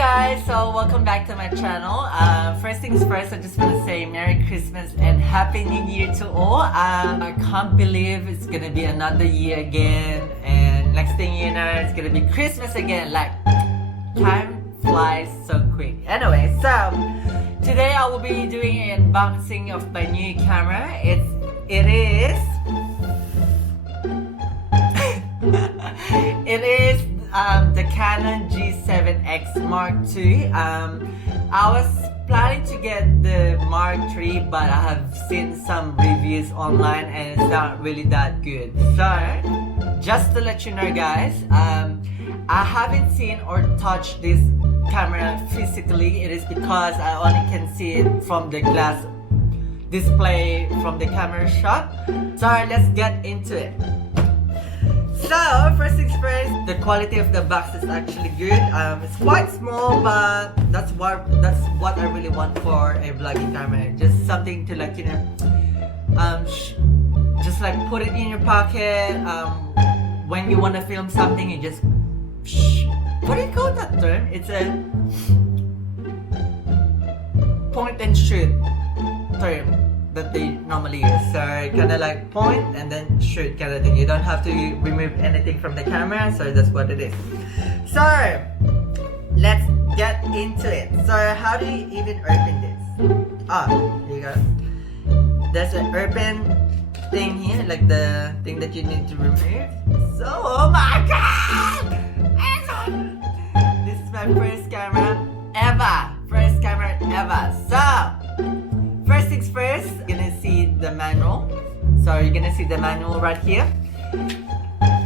guys, so welcome back to my channel. First things first, I just want to say Merry Christmas and Happy New Year to all. I can't believe it's gonna be another year again, and next thing you know, it's gonna be Christmas again. Like, time flies so quick. Anyway, so today I will be doing an unboxing of my new camera. It is the Canon G7X Mii. I was planning to get the Mark III, but I have seen some reviews online and it's not really that good. So, just to let you know guys, I haven't seen or touched this camera physically. It is because I only can see it from the glass display from the camera shop. So let's get into it. So first things first, the quality of the box is actually good. It's quite small, but that's what I really want for a vlogging camera. Just something to, like, you know, just like put it in your pocket. When you want to film something, you just what do you call that term? It's a point and shoot term that they normally use. So kind of like point and then shoot kind of thing. You don't have to remove anything from the camera, so that's what it is. So let's get into it. So how do you even open this? Here you go. There's an open thing here, like the thing that you need to remove. So oh my god, this is my first camera ever. So first things first, you're gonna see the manual. So you're gonna see the manual right here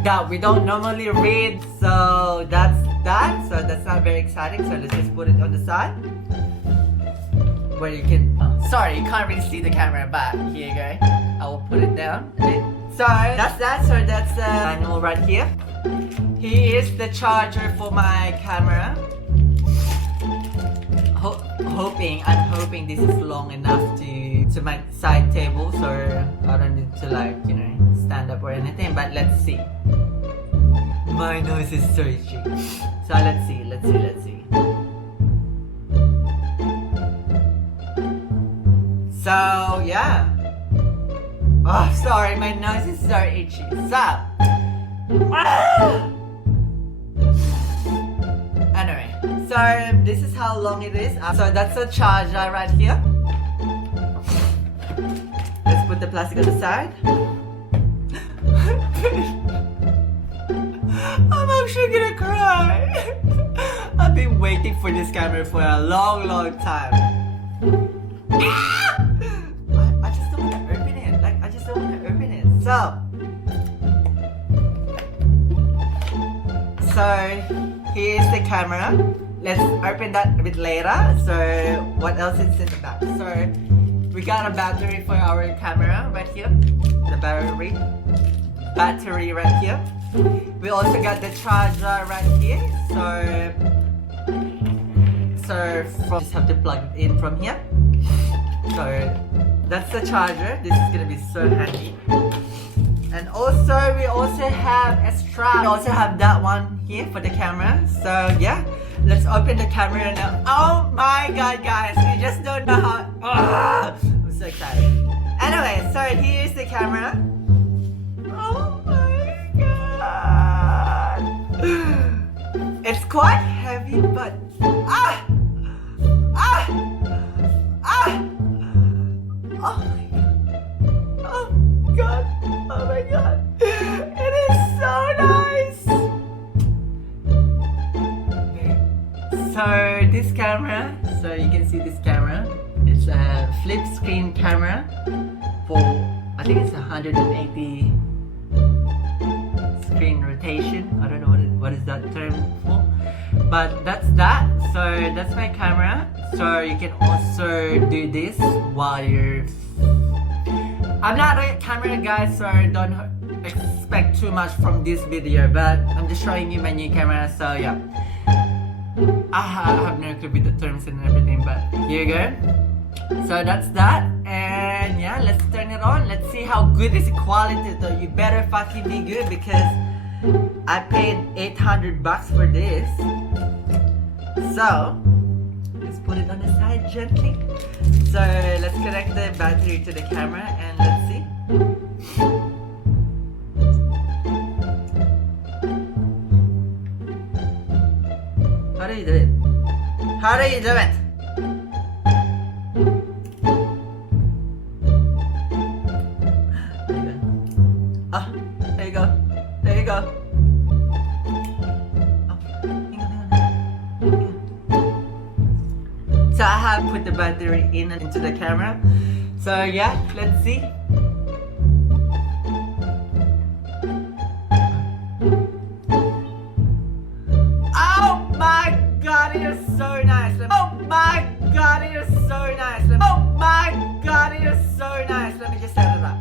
that we don't normally read, so that's that. So that's not very exciting, so let's just put it on the side where you can, sorry, you can't really see the camera, but here you go. I will put it down a bit. So that's that. So that's the manual right here. Here is the charger for my camera. I'm hoping this is long enough to my side table, so I don't need to, like, you know, stand up or anything. But let's see. My nose is so itchy. So let's see. So yeah. Oh, sorry, my nose is so itchy. So anyway, so this is how long it is. So that's the charger right here. Let's put the plastic on the side. I'm actually gonna cry. I've been waiting for this camera for a long time. I just don't want to open it. Like, I just don't want to open it. So here's the camera. Let's open that a bit later. So what else is in the back? So we got a battery for our camera right here. The battery right here. We also got the charger right here. So just have to plug it in from here. So that's the charger. This is gonna be so handy. And also we also have a strap. We also have that one here for the camera. So yeah, let's open the camera now. Oh my god guys, you just don't know how. I'm so excited. Anyway, so here's the camera. Oh my god, it's quite heavy, but oh my god, it is so nice. So this camera, so you can see this camera, it's a flip screen camera for, I think it's 180 screen rotation. I don't know what is that term for, but that's that. So that's my camera. So you can also do this while you're, I'm not a camera guy, so don't expect too much from this video, but I'm just showing you my new camera. So yeah, I have no clue with the terms and everything, but here you go. So that's that, and yeah, let's turn it on. Let's see how good is the quality though. You better fucking be good, because I paid $800 for this. So let's put it on the side gently. So let's connect the battery to the camera and let's see. How do you do it? How do you do it? Ah, there you go. There you go. So I have put the battery into the camera. So yeah, let's see. Oh my god, it is so nice. Oh my god, it is so nice. Oh my god, it is so nice. Let me just set it up.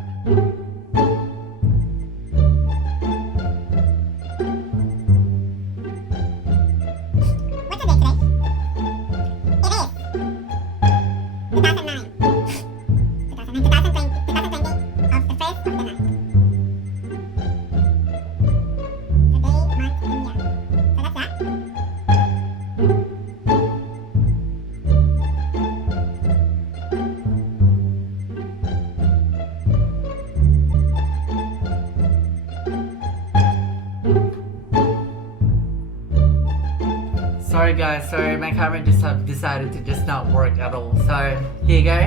Sorry guys, sorry, my camera just decided to just not work at all. So here you go.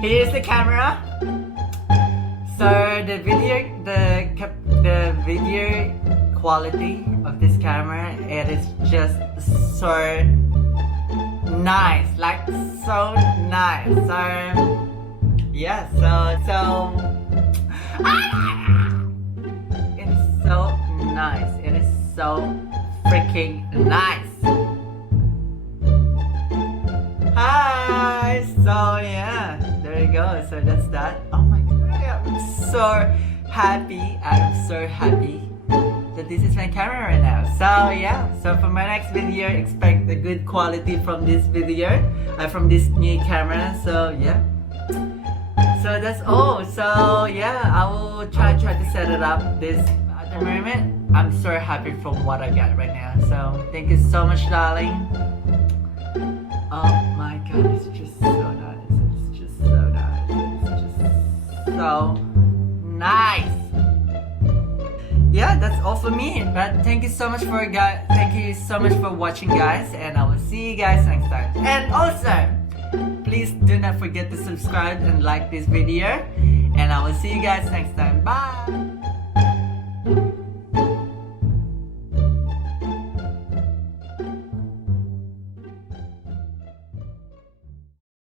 Here's the camera. So the video quality of this camera, it is just so nice, like so nice. So yeah, so it's so nice. It is so freaking nice. Hi! So yeah, there you go. So that's that. Oh my god, I'm so happy. I'm so happy that this is my camera right now. So yeah, so for my next video, expect a good quality from this video, from this new camera. So yeah. So that's all. So yeah, I will try to set it up this at the moment. I'm so happy from what I got right now. So thank you so much, darling. Oh my god, it's just so nice. It's just so nice. It's just so nice. Yeah, that's all for me. But thank you so much for watching, guys, and I will see you guys next time. And also, please do not forget to subscribe and like this video, and I will see you guys next time. Bye.